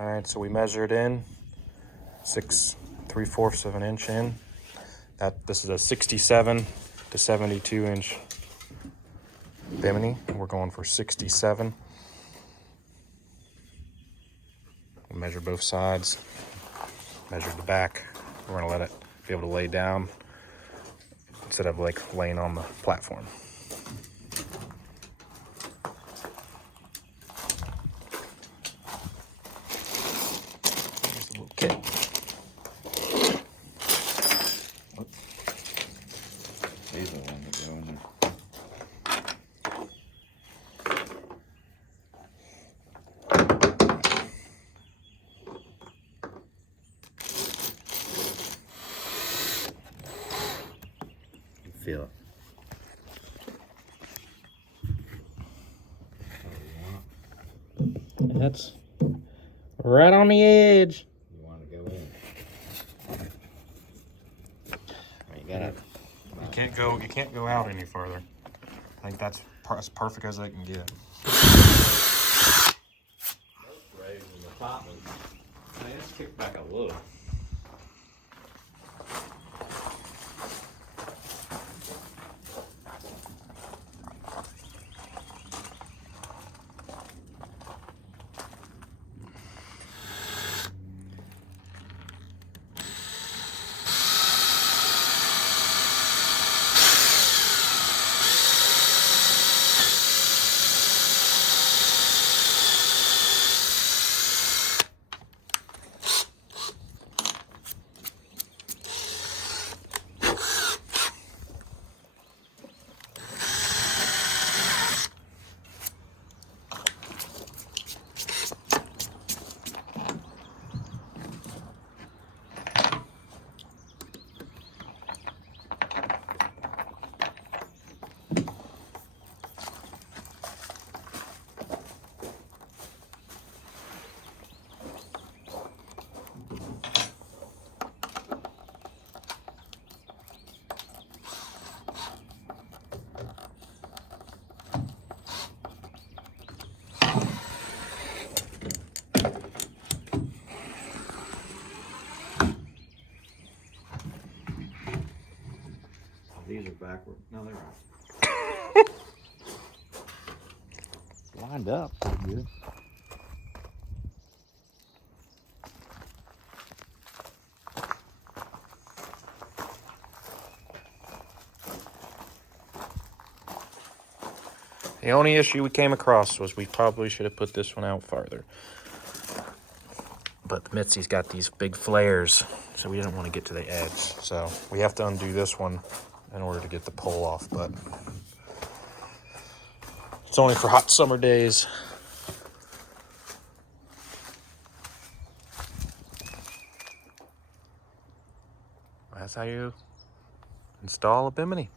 All right, so we measured in 6 3/4 of an inch in. This is a 67 to 72 inch Bimini. We're going for 67. We'll measure both sides, measure the back. We're gonna let it be able to lay down instead of like laying on the platform. Here's a little kit. These are the ones that go in there. Feel it. That's right on the edge. You want to go in? You gotta. You can't go out any further. I think that's as perfect as I can get. Raising the top one. Man, let's kick back a little. These are backward. No, they're right. Lined up pretty good. The only issue we came across was we probably should have put this one out farther. But Mitzi's got these big flares, so we didn't want to get to the edge. So we have to undo this one in order to get the pole off, but it's only for hot summer days. That's how you install a Bimini.